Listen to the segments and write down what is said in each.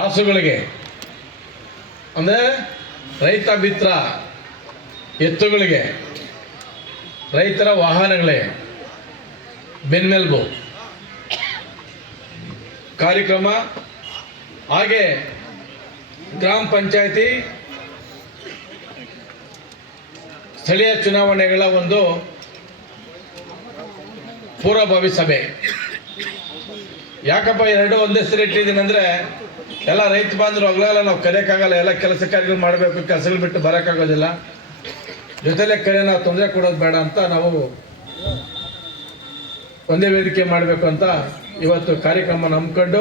ರಾಸುಗಳಿಗೆ ಅಂದರೆ ರೈತ ಮಿತ್ರ ಎತ್ತುಗಳಿಗೆ, ರೈತರ ವಾಹನಗಳಿಗೆ ಬೆನ್ನೆಲುಬು ಕಾರ್ಯಕ್ರಮ. ಹಾಗೆ ಗ್ರಾಮ ಪಂಚಾಯತಿ ಸ್ಥಳೀಯ ಚುನಾವಣೆಗಳ ಒಂದು ಪೂರ್ವಭಾವಿ ಸಭೆ. ಯಾಕಪ್ಪ ಎರಡು ಒಂದೇ ಸರಿ ಇಟ್ಟಿದ್ದೀನಿ ಅಂದರೆ, ಎಲ್ಲ ರೈತ ಬಾಂಧವರು ಅಗಲೆಲ್ಲ ನಾವು ಕರೆಯೋಕ್ಕಾಗಲ್ಲ, ಎಲ್ಲ ಕೆಲಸ ಕಾರ್ಯಗಳು ಮಾಡಬೇಕು, ಕೆಲಸಗಳು ಬಿಟ್ಟು ಬರೋಕ್ಕಾಗೋದಿಲ್ಲ. ಜೊತೆಲೆ ಕರೆ ನಾವು ತೊಂದರೆ ಕೊಡೋದು ಬೇಡ ಅಂತ ನಾವು ಒಂದೇ ವೇದಿಕೆ ಮಾಡಬೇಕು ಅಂತ ಇವತ್ತು ಕಾರ್ಯಕ್ರಮ ನಂಬ್ಕೊಂಡು,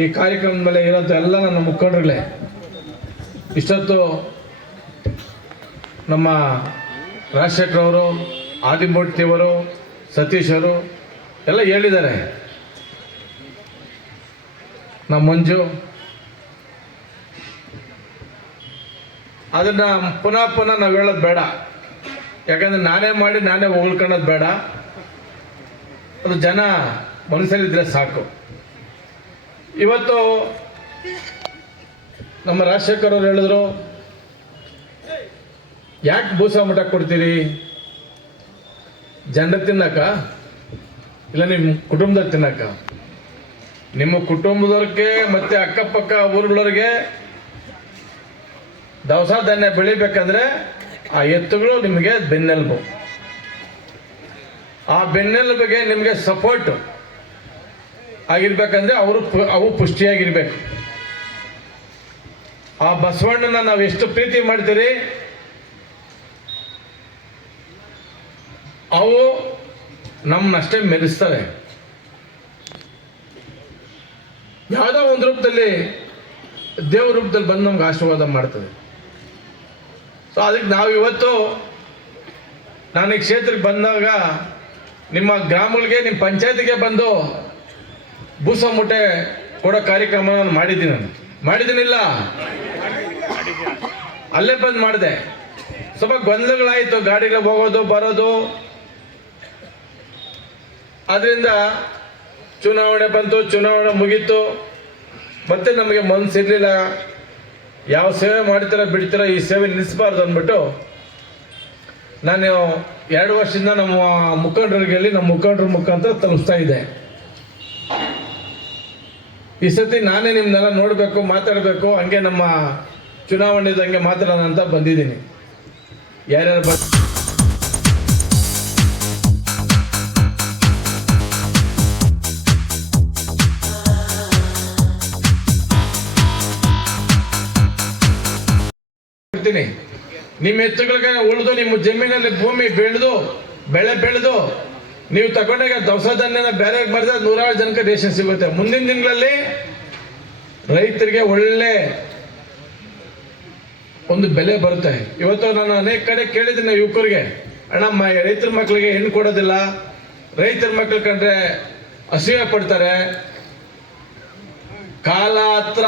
ಈ ಕಾರ್ಯಕ್ರಮದ ಮೇಲೆ ಇರೋದು ಎಲ್ಲ ನನ್ನ ಮುಖಂಡರುಗಳೇ. ಇಷ್ಟೊತ್ತು ನಮ್ಮ ರಾಜಶೇಖರ್ ಅವರು, ಆದಿಮೂರ್ತಿಯವರು, ಸತೀಶ್ ಅವರು ಎಲ್ಲ ಹೇಳಿದ್ದಾರೆ. ನಮ್ಮ ಮಂಜು ಅದನ್ನು ಪುನಃ ನಾವು ಹೇಳೋದು ಬೇಡ. ಯಾಕಂದರೆ ನಾನೇ ಮಾಡಿ ನಾನೇ ಹೊಗಳ್ಕೊಳ್ಳೋದು ಬೇಡ. ಅದು ಜನ ಮನಸ್ಸಲ್ಲಿದ್ದರೆ ಸಾಕು. ಇವತ್ತು ನಮ್ಮ ರಾಜಶೇಖರ್ ಅವರು ಹೇಳಿದ್ರು, ಯಾಕೆ ಬೂಸ ಮಠ ಕೊಡ್ತೀರಿ? ಜನರು ತಿನ್ನಕ ಇಲ್ಲ ನಿಮ್ಮ ಕುಟುಂಬದವ್ರು ತಿನ್ನಕ? ನಿಮ್ಮ ಕುಟುಂಬದವ್ರಿಗೆ ಮತ್ತು ಅಕ್ಕಪಕ್ಕ ಊರುಗಳವ್ರಿಗೆ ದವಸ ಧಾನ್ಯ ಬೆಳಿಬೇಕಂದ್ರೆ ಆ ಎತ್ತುಗಳು ನಿಮಗೆ ಬೆನ್ನೆಲುಬು. ಆ ಬೆನ್ನೆಲುಬಿಗೆ ನಿಮಗೆ ಸಪೋರ್ಟ್ ಆಗಿರ್ಬೇಕಂದ್ರೆ ಅವು ಪುಷ್ಟಿಯಾಗಿರ್ಬೇಕು. ಆ ಬಸವಣ್ಣನ ನಾವು ಎಷ್ಟು ಪ್ರೀತಿ ಮಾಡ್ತೀರಿ, ಅವು ನಮ್ಮನ್ನಷ್ಟೇ ಮೆರೆಸ್ತವೆ. ಯಾವುದೋ ಒಂದು ರೂಪದಲ್ಲಿ, ದೇವ್ರ ರೂಪದಲ್ಲಿ ಬಂದು ನಮ್ಗೆ ಆಶೀರ್ವಾದ ಮಾಡ್ತದೆ. ಸೊ ಅದಕ್ಕೆ ನಾವು ಇವತ್ತು, ನಾನು ಈ ಕ್ಷೇತ್ರಕ್ಕೆ ಬಂದಾಗ ನಿಮ್ಮ ಗ್ರಾಮಗಳಿಗೆ, ನಿಮ್ಮ ಪಂಚಾಯತಿಗೆ ಬಂದು ಬೂಸ ಮೂಟೆ ಕೊಡೋ ಕಾರ್ಯಕ್ರಮ ನಾನು ಮಾಡಿದ್ದೀನಿಲ್ಲ, ಅಲ್ಲೇ ಬಂದು ಮಾಡಿದೆ. ಸ್ವಲ್ಪ ಗೊಂದಲಗಳಾಯಿತು, ಗಾಡಿಗಳು ಹೋಗೋದು ಬರೋದು. ಅದರಿಂದ ಚುನಾವಣೆ ಬಂತು, ಚುನಾವಣೆ ಮುಗೀತು, ಮತ್ತೆ ನಮಗೆ ಮನಸ್ಸಿರಲಿಲ್ಲ, ಯಾವ ಸೇವೆ ಮಾಡ್ತೀರ ಬಿಡ್ತೀರ, ಈ ಸೇವೆ ನಿಲ್ಲಿಸಬಾರ್ದು ಅಂದ್ಬಿಟ್ಟು ನಾನು 2 ವರ್ಷದಿಂದ ನಮ್ಮ ಮುಖಂಡರಿಗೆ ನಮ್ಮ ಮುಖಂಡರ ಮುಖಾಂತರ ತಲುಪಿಸ್ತಾ ಇದ್ದೆ. ಈ ಸತಿ ನಾನೇ ನಿಮ್ಮನ್ನೆಲ್ಲ ನೋಡಬೇಕು, ಮಾತಾಡಬೇಕು, ಹಂಗೆ ನಮ್ಮ ಚುನಾವಣೆದು ಹಂಗೆ ಮಾತಾಡೋಣ ಅಂತ ಬಂದಿದ್ದೀನಿ. ಯಾರ್ಯಾರು ನಿಮ್ಮ ಎತ್ತುಗಳಿಗೆ ಉಳಿದು, ನಿಮ್ಮ ಜಮೀನಲ್ಲಿ ಭೂಮಿ ಬೆಳೆ ಬೆಳೆದು ನೀವು ತಗೊಂಡಾಗ ದವಸ ಧಾನ್ಯನ ಬೇರೆ ಮಾಡಿದ್ರೆ 106 ಜನಕ್ಕೆ ರೇಷನ್ ಸಿಗುತ್ತೆ. ಮುಂದಿನ ದಿನಗಳಲ್ಲಿ ರೈತರಿಗೆ ಒಳ್ಳೆ ಒಂದು ಬೆಲೆ ಬರುತ್ತೆ. ಇವತ್ತು ನಾನು ಅನೇಕ ಕಡೆ ಕೇಳಿದ್ದೀನಿ ಯುವಕರಿಗೆ, ಅಣ್ಣ ರೈತರ ಮಕ್ಕಳಿಗೆ ಹೆಣ್ಣು ಕೊಡೋದಿಲ್ಲ, ರೈತರ ಮಕ್ಕಳು ಕಂಡ್ರೆ ಅಸೂಯೆ ಪಡ್ತಾರೆ, ಕಾಲ ಹತ್ರ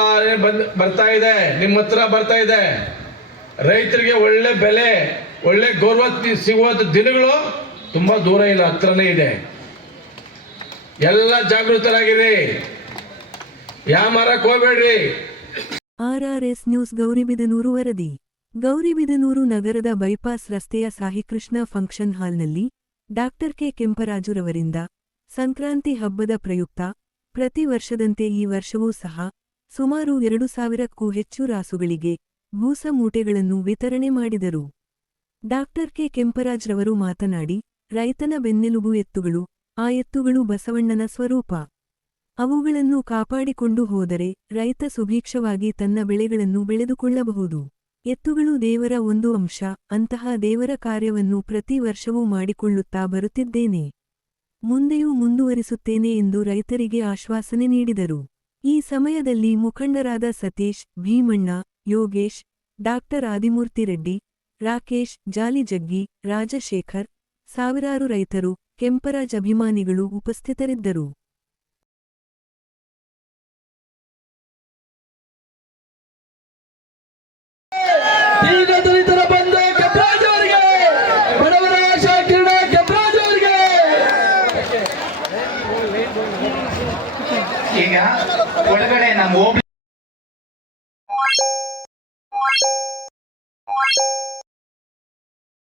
ಬರ್ತಾ ಇದೆ, ನಿಮ್ಮ ಹತ್ರ ಬರ್ತಾ ಇದೆ. ರೈತರಿಗೆ ಒಳ್ಳೆ ಬೆಲೆ, ಒಳ್ಳೆ ಗೌರವ ಸಿಗುವ ದಿನಗಳು ತುಂಬಾ ದೂರ ಇಲ್ಲ, ಹತ್ರನೇ ಇದೆ. ಎಲ್ಲ ಜಾಗೃತರಾಗಿರಿ, ಯಾಮಾರಕ್ಕೆ ಹೋಗ್ಬೇಡ್ರಿ. RRS ನ್ಯೂಸ್ ಗೌರಿಬಿದನೂರು ವರದಿ. ಗೌರಿಬಿದನೂರು ನಗರದ ಬೈಪಾಸ್ ರಸ್ತೆಯ ಸಾಯಿಕೃಷ್ಣ ಫಂಕ್ಷನ್ ಹಾಲ್ನಲ್ಲಿ ಡಾಕ್ಟರ್ ಕೆ ಕೆಂಪರಾಜುರವರಿಂದ ಸಂಕ್ರಾಂತಿ ಹಬ್ಬದ ಪ್ರಯುಕ್ತ ಪ್ರತಿ ವರ್ಷದಂತೆ ಈ ವರ್ಷವೂ ಸಹ ಸುಮಾರು 2000ಕ್ಕೂ ಹೆಚ್ಚು ರಾಸುಗಳಿಗೆ ಬೂಸ ಮೂಟೆಗಳನ್ನು ವಿತರಣೆ ಮಾಡಿದರು. ಡಾಕ್ಟರ್ ಕೆ ಕೆಂಪರಾಜ್ರವರು ಮಾತನಾಡಿ, ರೈತನ ಬೆನ್ನೆಲುಬು ಎತ್ತುಗಳು, ಆ ಎತ್ತುಗಳು ಬಸವಣ್ಣನ ಸ್ವರೂಪ. ಅವುಗಳನ್ನು ಕಾಪಾಡಿಕೊಂಡು ಹೋದರೆ ರೈತ ಸುಭೀಕ್ಷವಾಗಿ ತನ್ನ ಬೆಳೆಗಳನ್ನು ಬೆಳೆದುಕೊಳ್ಳಬಹುದು. ಎತ್ತುಗಳು ದೇವರ ಒಂದು ಅಂಶ, ಅಂತಹ ದೇವರ ಕಾರ್ಯವನ್ನು ಪ್ರತಿ ವರ್ಷವೂ ಮಾಡಿಕೊಳ್ಳುತ್ತಾ ಬರುತ್ತಿದ್ದೇನೆ, ಮುಂದೆಯೂ ಮುಂದುವರಿಸುತ್ತೇನೆ ಎಂದು ರೈತರಿಗೆ ಆಶ್ವಾಸನೆ ನೀಡಿದರು. ಈ ಸಮಯದಲ್ಲಿ ಮುಖಂಡರಾದ ಸತೀಶ್, ಭೀಮಣ್ಣ, ಯೋಗೇಶ್, ಡಾಕ್ಟರ್ ಆದಿಮೂರ್ತಿ ರೆಡ್ಡಿ, ರಾಕೇಶ್, ಜಾಲಿಜಗ್ಗಿ, ರಾಜಶೇಖರ್, ಸಾವಿರಾರು ರೈತರು, ಕೆಂಪರಾಜ್ ಅಭಿಮಾನಿಗಳು ಉಪಸ್ಥಿತರಿದ್ದರು. ಈಗ